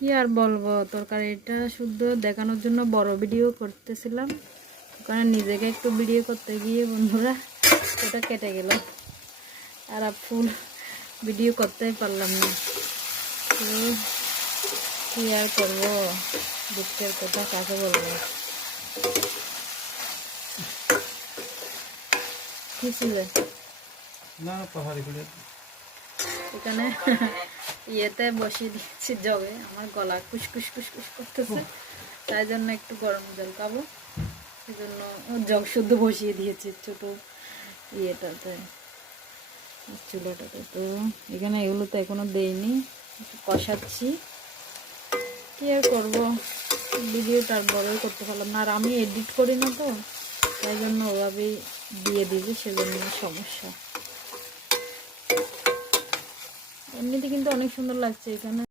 কি আর বলবো, তরকারিটা শুদ্ধ দেখানোর জন্য বড় ভিডিও করতেছিলাম, কারণ নিজেকে একটু ভিডিও করতে গিয়ে বন্ধুরা ওটা কেটে গেল আর ফুল ভিডিও করতেই পারলাম না। তো কি আর করবো, দুঃখের কথা কাকে বলবো। কি ছিল না পাহাড়ি করে এখানে ইয়েতে বসিয়ে দিয়েছি জবে, আমার গলা খুশখুশ খুশখুশ করতেছে, তাই জন্য একটু গরম জল খাবো, সেই জন্য জগ শুদ্ধ বসিয়ে দিয়েছি ছোট ইয়েটাতে, চুলাটাতে। তো এখানে এগুলো তো এখনো দেইনি, একটু কষাচ্ছি। কি আর করবো, ভিডিওটা আর বড়ই করতে পারলাম না, আর আমি এডিট করি না তো, তাই জন্য ওভাবেই দিয়ে দিবি, সেজন্য সমস্যা। এমনিতে কিন্তু অনেক সুন্দর লাগছে এখানে।